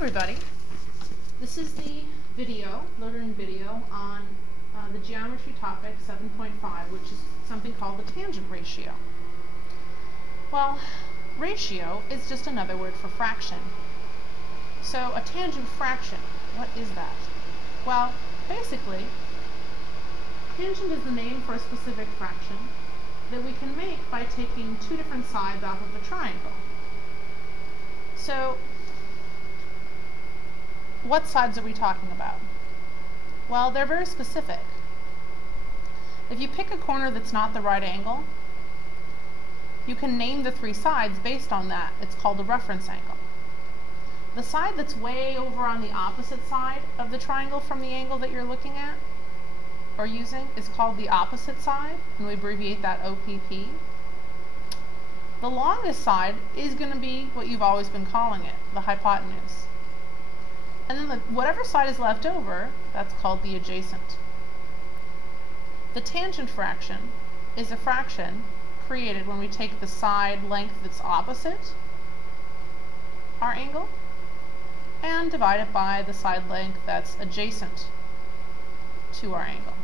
everybody. This is the learning video on the geometry topic 7.5, which is something called the tangent ratio. Well, ratio is just another word for fraction. So a tangent fraction, what is that? Well, basically, tangent is the name for a specific fraction that we can make by taking two different sides off of a triangle. So, what sides are we talking about? Well, they're very specific. If you pick a corner that's not the right angle, you can name the three sides based on that. It's called a reference angle. The side that's way over on the opposite side of the triangle from the angle that you're looking at or using is called the opposite side, and we abbreviate that OPP. The longest side is going to be what you've always been calling it, the hypotenuse. And then whatever side is left over, that's called the adjacent. The tangent fraction is a fraction created when we take the side length that's opposite our angle and divide it by the side length that's adjacent to our angle.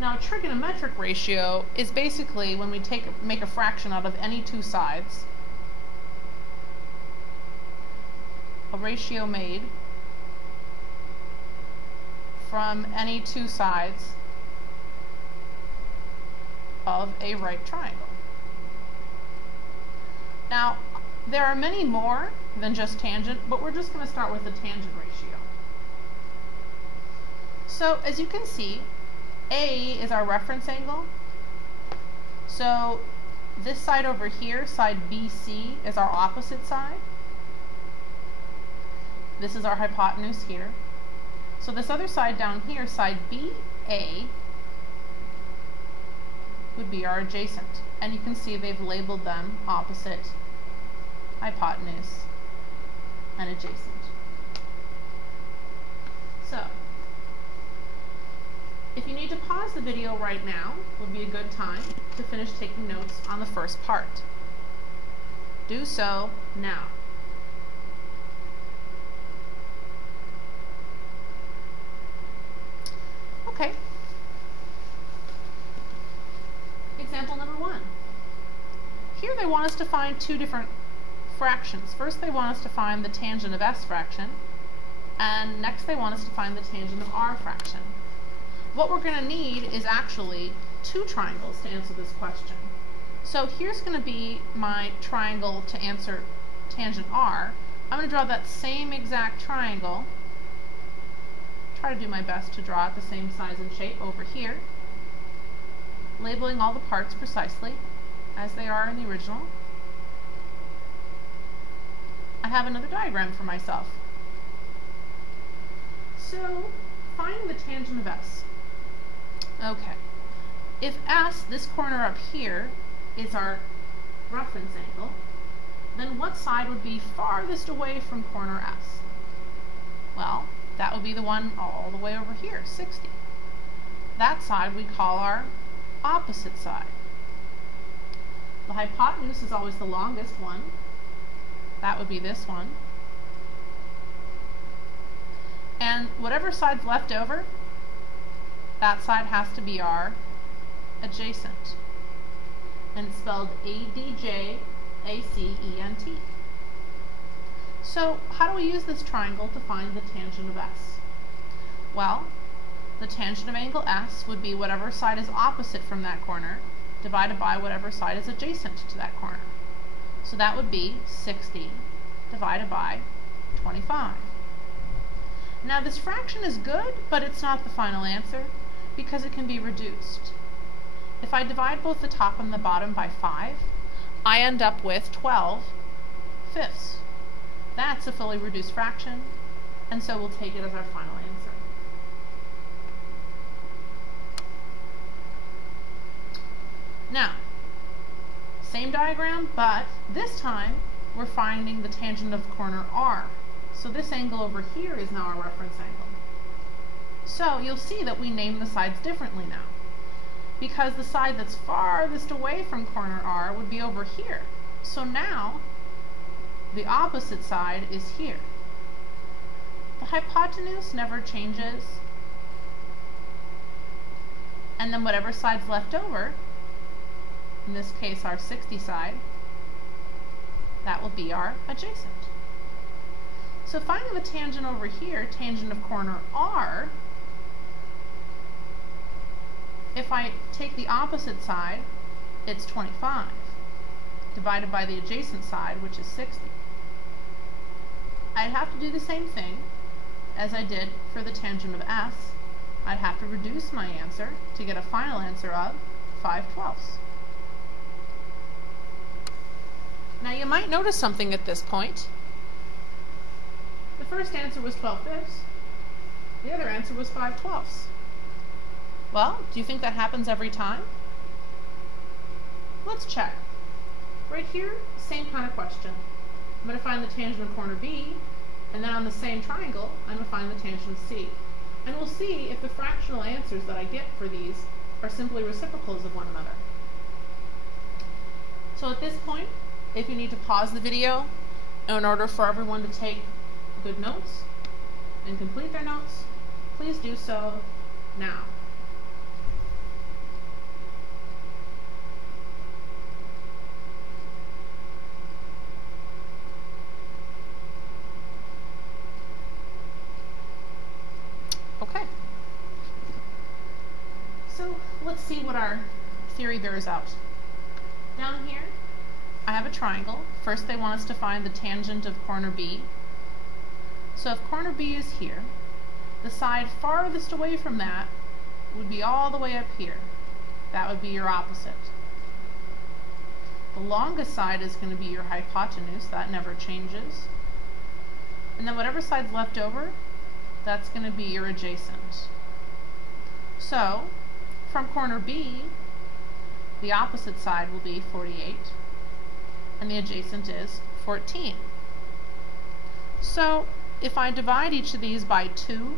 Now, a trigonometric ratio is basically when we make a fraction out of any two sides. A ratio made from any two sides of a right triangle. Now, there are many more than just tangent, but we're just going to start with the tangent ratio. So, as you can see, A is our reference angle. So, this side over here, side BC, is our opposite side. This is our hypotenuse here. So this other side down here, side BA, would be our adjacent. And you can see they've labeled them opposite, hypotenuse, and adjacent. So, if you need to pause the video right now, would be a good time to finish taking notes on the first part. Do so now. Okay. Example number 1. Here they want us to find two different fractions. First they want us to find the tangent of S fraction, and next they want us to find the tangent of R fraction. What we're going to need is actually two triangles to answer this question. So here's going to be my triangle to answer tangent R. I'm going to draw that same exact triangle. Try to do my best to draw it the same size and shape over here, labeling all the parts precisely as they are in the original. I have another diagram for myself. So, finding the tangent of S. Okay, if S, this corner up here, is our reference angle, then what side would be farthest away from corner S? Well, that would be the one all the way over here, 60. That side we call our opposite side. The hypotenuse is always the longest one. That would be this one. And whatever side's left over, that side has to be our adjacent. And it's spelled ADJACENT. So, how do we use this triangle to find the tangent of S? Well, the tangent of angle S would be whatever side is opposite from that corner divided by whatever side is adjacent to that corner. So that would be 60 divided by 25. Now this fraction is good, but it's not the final answer because it can be reduced. If I divide both the top and the bottom by 5, I end up with 12/5. That's a fully reduced fraction, and so we'll take it as our final answer. Now, same diagram, but this time we're finding the tangent of corner R. So this angle over here is now our reference angle. So you'll see that we name the sides differently now, because the side that's farthest away from corner R would be over here. So now The opposite side is here. The hypotenuse never changes. And then whatever side's left over, in this case our 60 side, that will be our adjacent. So finding the tangent over here, tangent of corner R, if I take the opposite side, it's 25, divided by the adjacent side, which is 60. I'd have to do the same thing as I did for the tangent of S. I'd have to reduce my answer to get a final answer of 5/12. Now you might notice something at this point. The first answer was 12/5. The other answer was 5/12. Well, do you think that happens every time? Let's check. Right here, same kind of question. I'm going to find the tangent of corner B, and then on the same triangle, I'm going to find the tangent of C. And we'll see if the fractional answers that I get for these are simply reciprocals of one another. So at this point, if you need to pause the video in order for everyone to take good notes and complete their notes, please do so now. Okay. So let's see what our theory bears out. Down here, I have a triangle. First they want us to find the tangent of corner B. So if corner B is here, the side farthest away from that would be all the way up here. That would be your opposite. The longest side is going to be your hypotenuse. That never changes. And then whatever side's left over, that's going to be your adjacent. So from corner B, the opposite side will be 48, and the adjacent is 14. So if I divide each of these by 2,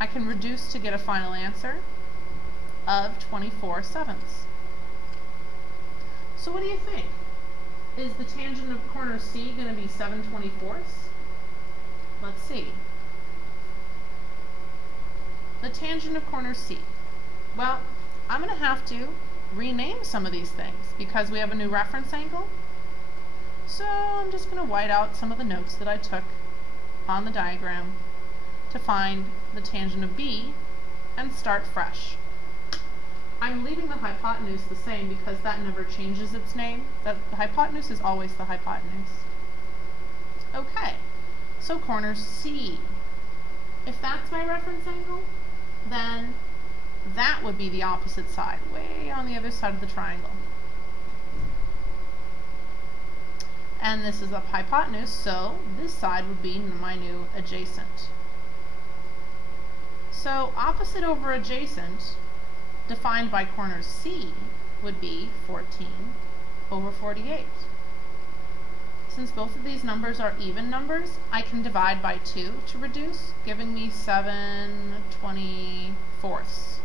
I can reduce to get a final answer of 24/7. So what do you think? Is the tangent of corner C going to be 7/24? Let's see. The tangent of corner C. Well, I'm going to have to rename some of these things because we have a new reference angle. So I'm just going to white out some of the notes that I took on the diagram to find the tangent of B and start fresh. I'm leaving the hypotenuse the same because that never changes its name. The hypotenuse is always the hypotenuse. Okay, so corner C. If that's my reference angle, then that would be the opposite side, way on the other side of the triangle. And this is a hypotenuse, so this side would be my new adjacent. So opposite over adjacent, defined by corner C, would be 14/48. Since both of these numbers are even numbers, I can divide by 2 to reduce, giving me 7/24.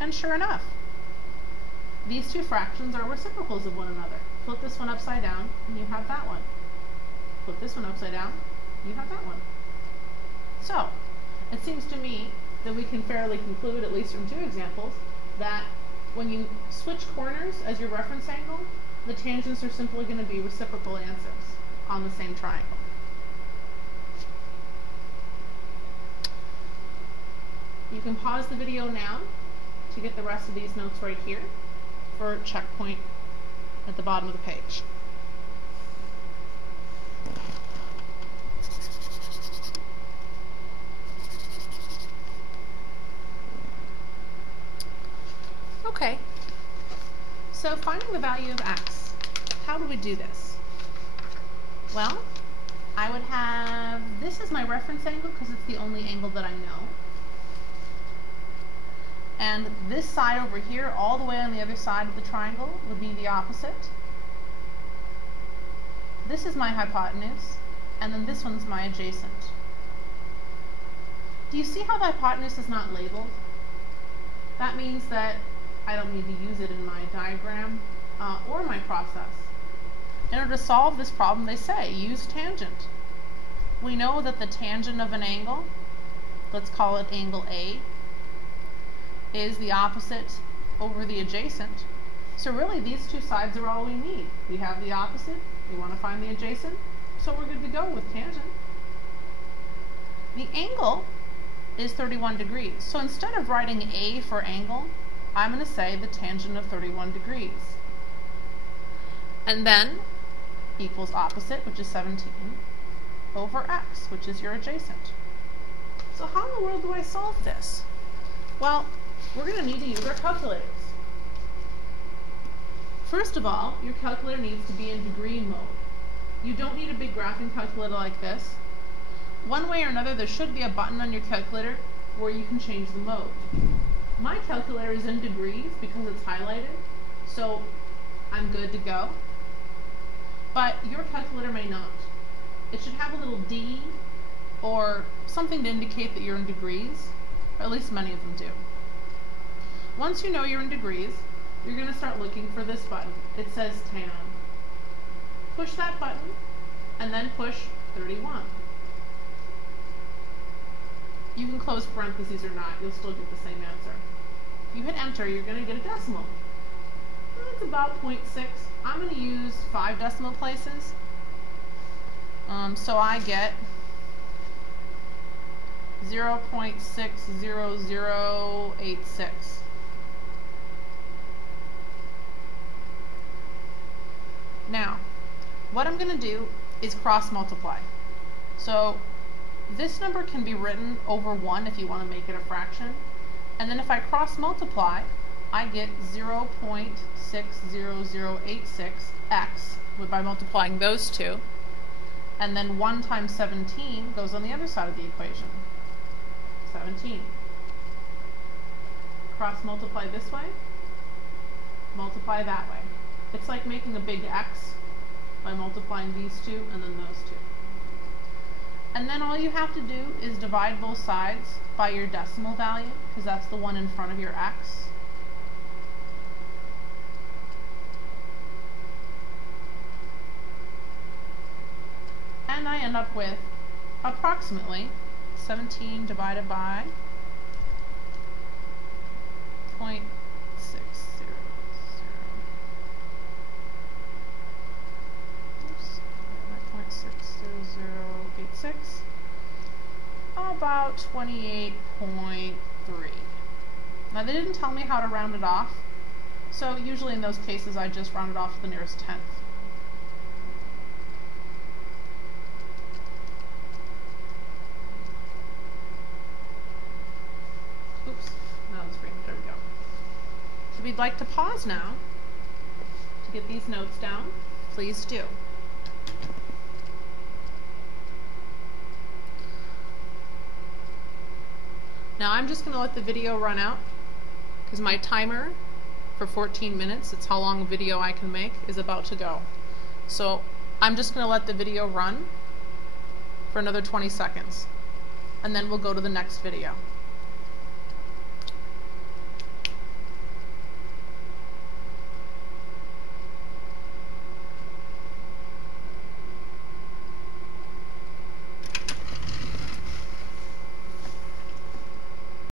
And sure enough, these two fractions are reciprocals of one another. Flip this one upside down, and you have that one. Flip this one upside down, you have that one. So, it seems to me that we can fairly conclude, at least from 2 examples, that when you switch corners as your reference angle, the tangents are simply going to be reciprocal answers on the same triangle. You can pause the video now to get the rest of these notes right here for checkpoint at the bottom of the page. Okay, so finding the value of x, how do we do this? Well, I would have, this is my reference angle because it's the only angle that I know. And this side over here, all the way on the other side of the triangle, would be the opposite. This is my hypotenuse, and then this one's my adjacent. Do you see how the hypotenuse is not labeled? that means that I don't need to use it in my diagram or my process. In order to solve this problem, they say use tangent. We know that the tangent of an angle, let's call it angle A, is the opposite over the adjacent. So really these two sides are all we need. We have the opposite, we want to find the adjacent, so we're good to go with tangent. The angle is 31 degrees. So instead of writing A for angle, I'm going to say the tangent of 31 degrees. And then equals opposite, which is 17, over x, which is your adjacent. So how in the world do I solve this? Well, we're going to need to use our calculators. First of all, your calculator needs to be in degree mode. You don't need a big graphing calculator like this. One way or another, there should be a button on your calculator where you can change the mode. My calculator is in degrees because it's highlighted, so I'm good to go. But your calculator may not. It should have a little D or something to indicate that you're in degrees, or at least many of them do. Once you know you're in degrees, you're going to start looking for this button. It says tan. Push that button and then push 31. You can close parentheses or not, you'll still get the same answer. If you hit enter, you're going to get a decimal. That's about 0.6. I'm going to use 5 decimal places. So I get 0.60086. Now, what I'm going to do is cross multiply. So this number can be written over 1 if you want to make it a fraction. And then if I cross multiply, I get 0.60086x by multiplying those two. And then 1 times 17 goes on the other side of the equation. 17. Cross multiply this way, multiply that way. It's like making a big X by multiplying these two and then those two. And then all you have to do is divide both sides by your decimal value, because that's the one in front of your X. And I end up with approximately 17 divided by 0.600. Oops, 0.60086. About 28.3. Now they didn't tell me how to round it off, so usually in those cases I just round it off to the nearest tenth. Oops, not on the screen. There we go. If you'd like to pause now to get these notes down, please do. Now I'm just going to let the video run out because my timer for 14 minutes, it's how long a video I can make, is about to go. So I'm just going to let the video run for another 20 seconds and then we'll go to the next video.